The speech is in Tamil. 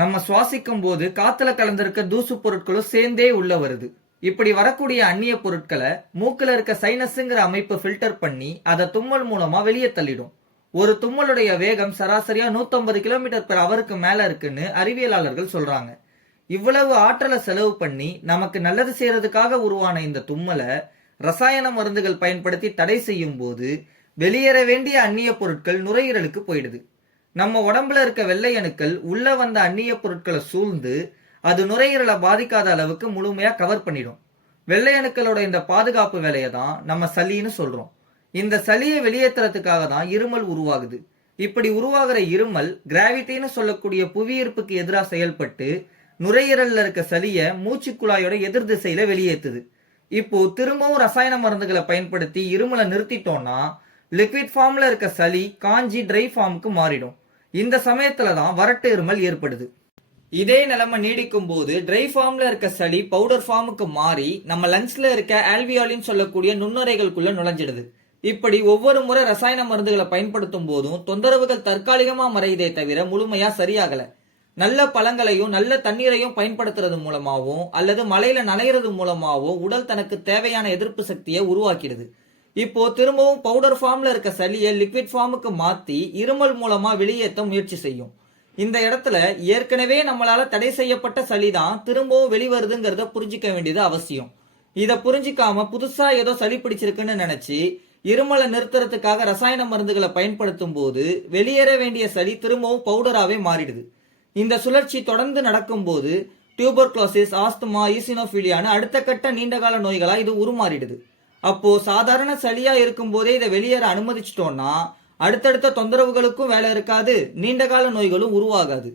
நம்ம சுவாசிக்கும் போது காத்துல கலந்திருக்க தூசு பொருட்களும் சேர்ந்தே உள்ள வருது. இப்படி வரக்கூடிய அந்நிய பொருட்களை மூக்குல இருக்க சைனஸ்ங்கிற அமைப்பு ஃபில்டர் பண்ணி அதை தும்மல் மூலமா வெளியே தள்ளிடும். ஒரு தும்மலுடைய வேகம் சராசரியா 150 கிலோமீட்டர் பெர் அவருக்கு மேல இருக்குன்னு அறிவியலாளர்கள் சொல்றாங்க. இவ்வளவு ஆற்றலை செலவு பண்ணி நமக்கு நல்லது செய்யறதுக்காக உருவான இந்த தும்மலை ரசாயன மருந்துகள் பயன்படுத்தி தடை செய்யும் போது வெளியேற வேண்டிய அந்நிய பொருட்கள் நுரையீரலுக்கு போயிடுது. நம்ம உடம்புல இருக்க வெள்ளை அணுக்கள் உள்ள வந்த அந்நிய பொருட்களை சூழ்ந்து அது நுரையீரலை பாதிக்காத அளவுக்கு முழுமையா கவர் பண்ணிடும். வெள்ளை அணுக்களோட இந்த பாதுகாப்பு வேலையை தான் நம்ம சளின்னு சொல்றோம். இந்த சளியை வெளியேற்றுறதுக்காக தான் இருமல் உருவாகுது. இப்படி உருவாகிற இருமல் கிராவிட்டின்னு சொல்லக்கூடிய புவியீர்ப்புக்கு எதிராக செயல்பட்டு நுரையீரல்ல இருக்க சளியை மூச்சு குழாயோட எதிர் திசையில வெளியேற்றுது. இப்போ திரும்பவும் ரசாயன மருந்துகளை பயன்படுத்தி இருமலை நிறுத்திட்டோம்னா லிக்விட் ஃபார்ம்ல இருக்க சளி காஞ்சி ட்ரை ஃபார்முக்கு மாறிடும். இந்த சமயத்துல தான் வறட்டு இருமல் ஏற்படுது. இதே நிலைமை நீடிக்கும் போது ட்ரை ஃபார்ம்ல இருக்க சளி பவுடர் ஃபார்முக்கு மாறி நம்ம லங்ஸ்ல இருக்க ஆல்வியாலின்னு சொல்லக்கூடிய நுண்ணுரைகளுக்குள்ள நுழைஞ்சிடுது. இப்படி ஒவ்வொரு முறை ரசாயன மருந்துகளை பயன்படுத்தும் போதும் தொந்தரவுகள் தற்காலிகமா மறையுதே தவிர முழுமையா சரியாகல. நல்ல பழங்களையும் நல்ல தண்ணீரையும் பயன்படுத்துறது மூலமாகவும் அல்லது மலையில நனைகிறது மூலமாகவும் உடல் தனக்கு தேவையான எதிர்ப்பு சக்தியை உருவாக்கிடுது. இப்போ திரும்பவும் பவுடர் ஃபார்ம்ல இருக்க சளியை லிக்விட் ஃபார்முக்கு மாத்தி இருமல் மூலமா வெளியேற்ற முயற்சி செய்யும். இந்த இடத்துல ஏற்கனவே நம்மளால தடை செய்யப்பட்ட சளி தான் திரும்பவும் வெளிவருதுங்கிறத புரிஞ்சிக்க வேண்டியது அவசியம். இதை புரிஞ்சிக்காம புதுசா ஏதோ சளி பிடிச்சிருக்குன்னு நினைச்சு இருமலை நிறுத்துறதுக்காக ரசாயன மருந்துகளை பயன்படுத்தும் போது வெளியேற வேண்டிய சளி திரும்பவும் பவுடராவே மாறிடுது. இந்த சுழற்சி தொடர்ந்து நடக்கும் போது டியூபர்குலோசிஸ், ஆஸ்துமா, ஈசினோஃபிலியான்னு அடுத்த கட்ட நீண்டகால நோய்களா இது உருமாறிடுது. அப்போ சாதாரண சளியா இருக்கும் போதே இதை வெளியேற அனுமதிச்சிட்டோம்னா அடுத்தடுத்த தொந்தரவுகளுக்கும் வேலை இருக்காது, நீண்டகால நோய்களும் உருவாகாது.